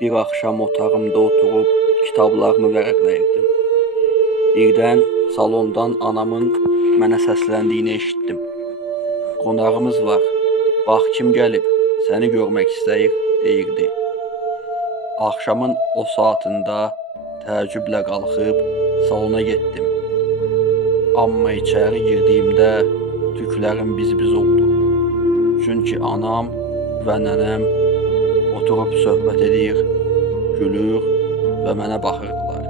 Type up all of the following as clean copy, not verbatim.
Bir axşam otağımda oturub kitablarımı vərəqləyirdim. Birdən salondan anamın mənə səsləndiyini eşitdim. "Qonağımız var. Bax kim gəlib, səni görmək istəyir" deyirdi. Axşamın o saatında təəccüblə qalxıb salona getdim. Amma içəri girdiyimdə tüklərim biz-biz oldu. Çünki anam və nənəm oturub söhbət edir, gülür və mənə baxırdılar.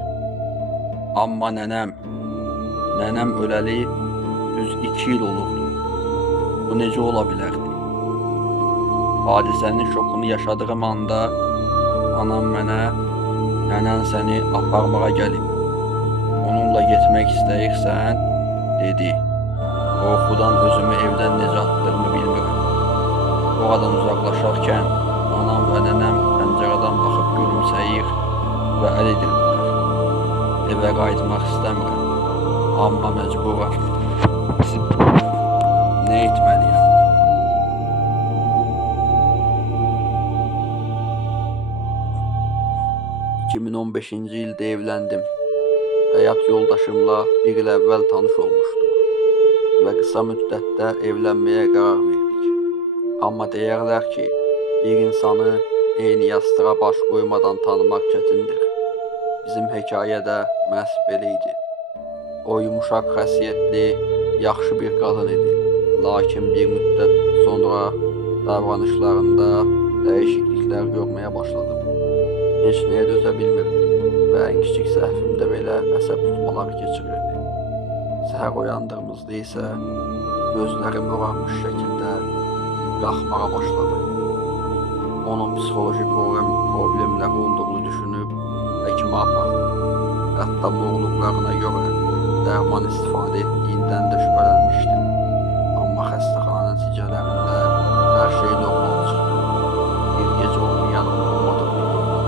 Amma nənəm öləli düz 2 il olurdu. Bu necə ola bilərdi? Hadisənin şokunu yaşadığım anda anam mənə "Nənən səni aparmağa gəlib. Onunla getmək istəyirsən?" dedi. Qorxudan özümü evdən necə atdığımı bilmirəm. Oradan uzaqlaşarkən anam və nənəm pəncərədən baxıb gülümsəyir və əl edirdilər. Evə qayıtmaq istəmirəm, amma məcburam. Nə etməliyəm? 2015-ci ildə evləndim. Həyat yoldaşımla bir il əvvəl tanış olmuşduq və qısa müddətdə evlənməyə qərar verdik. Amma deyərlər ki, bir insanı eyni yastığa baş qoymadan tanımaq çətindir. Bizim hekayə də məhz belə idi. O yumuşaq xəsiyyətli, yaxşı bir qadın idi. Lakin bir müddət sonra davranışlarında dəyişikliklər görməyə başladım. Heç nəyə dözə bilmirdi və ən kiçik səhvimdə belə əsəb tutmaları keçirirdi. Səhər oyandığımızda isə gözləri morarmış şəkildə qalxmağa başladı. Onun psixoloji problemləri olduğunu düşünüb həkimə apardım. Hətta boğuluqlarına görə dərman istifadə etdiyindən də şübhələnmişdim. Amma xəstəxana nəticələrində hər şey normal çıxdı. Bir gecə onun yanımda olmadığını gördüm.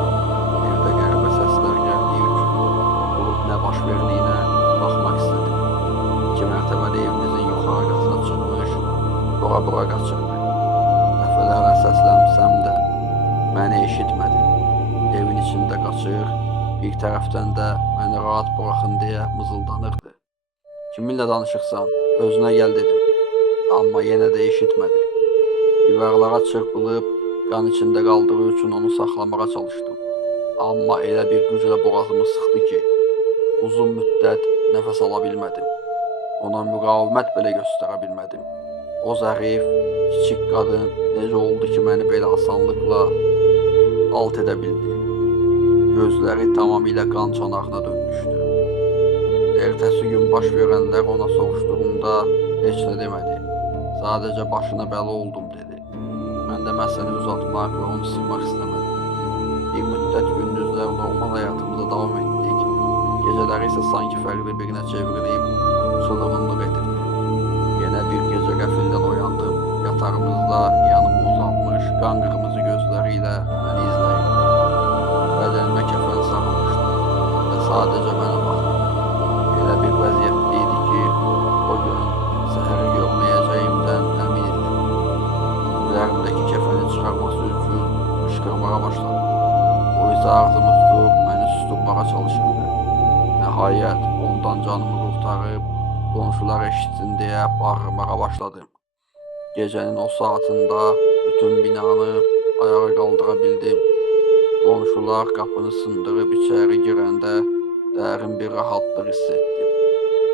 Evdə qəribə səslər gəldiyi üçün olub nə baş verdiyinə baxmaq istədim. 2 mərtəbəli evimizin yuxarı qatına çıxmış, bura qaçırdı. Dəfələrlə səslənsəm də məni eşitmədi. Evin içində qaçır, bir tərəfdən də məni rahat buraxın deyə mızıldanırdı. "Kiminlə danışırsan? Özünə gəl" dedim. Amma yenə də eşitmədi. Divarlara çırpılıb qan içində qaldığı üçün onu saxlamağa çalışdım. Amma elə bir güclə boğazımı sıxdı ki, uzun müddət nəfəs ala bilmədim. Ona müqavimət belə göstərə bilmədim. O zərif, kiçik qadın necə oldu ki, məni belə asanlıqla alt edə bildi? Gözləri tamamilə qan çanağına dönmüşdü. Ertəsi gün baş verənlər ona soruşduğumda heç nə demədi. Sadəcə "başına bəla oldum" dedi. Mən də məsələni uzatmaq və onu sıxmaq istəmədim. Bir müddət gündüzlər normal həyatımıza davam etdik. Gecələri isə sanki fərqli birinə çevrilib çılğınlıq edirdi. Yenə bir gecə qəfildən oyandım. Yatağımızda yanıma uzanmış, qan qırmızı gözləri ilə məni izləyirdi. Bədənimə kəfən sarılmışdı və sadəcə mənə baxdı. Elə bir vəziyyətdə idi ki, o gün səhəri görməyəcəyimdən əmin idim. Üzerimdəki kəfəni çıxarması üçün qışqırmağa başladım. O isə ağzımı tutub məni susturmağa çalışırdı. Nəhayət ondan canımı qurtarıb qonşular eşitsin deyə bağırmağa başladım. Gecənin o saatında bütün binanı ayağa qaldıra bildim. Qonşular qapını sındırıb içəri girəndə dərin bir rahatlıq hiss etdim.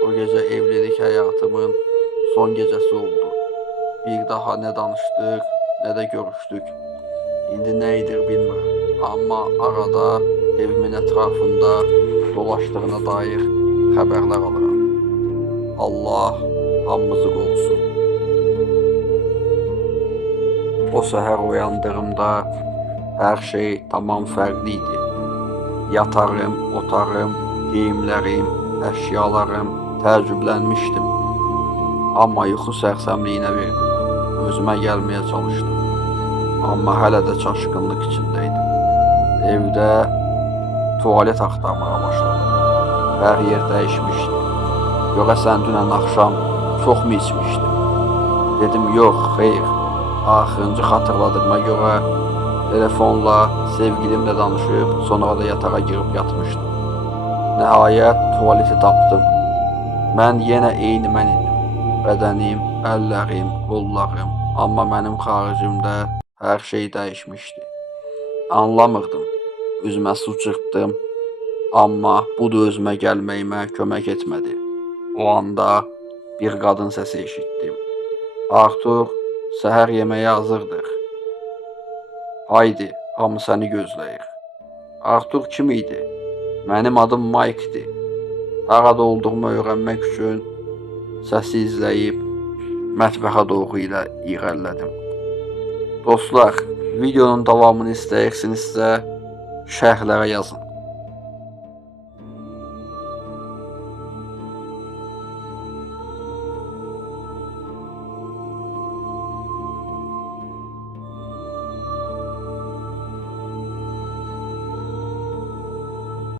O gecə evlilik həyatımın son gecəsi oldu. Bir daha nə danışdıq, nə də görüşdük. İndi nə edir bilmirəm. Amma arada evimin ətrafında dolaşdığına dair xəbərlər alıram. Allah hamımızı qorusun. O səhər uyandığımda hər şey tamam fərqli idi. Yatarım, otarım, geyimlərim, əşyalarım, təəccüblənmişdim. Amma yuxu sərsəmliyinə verdim. Özümə gəlməyə çalışdım. Amma hələ də çaşqınlıq içindəydim. Evdə tualet axtarmağa başladım. Hər yer dəyişmişdi. "Görəsən dünən axşam çoxmu içmişdim?" Dedim, "Yox, xeyr." Axırıncı xatırladığıma görə Telefonla sevgilimlə danışıb, sonra da yatağa girib yatmışdım. Nəhayət tualeti tapdım. Mən yenə eyni mən idim. Bədənim, əllərim, qollarım, amma mənim xaricimdə hər şey dəyişmişdi. Anlamırdım. Üzümə su çırpdım, amma bu da özümə gəlməyimə kömək etmədi. O anda bir qadın səsi eşitdim. Artur, səhər yeməyi hazırdır. Haydi, hamı səni gözləyir. Artur kim idi? Mənim adım Mike'di. Harada olduğumu öyrənmək üçün səsi izləyib mətbəxə doğru ilə irəlilədim. Dostlar, videonun davamını istəyirsinizsə şərhlərə yazın.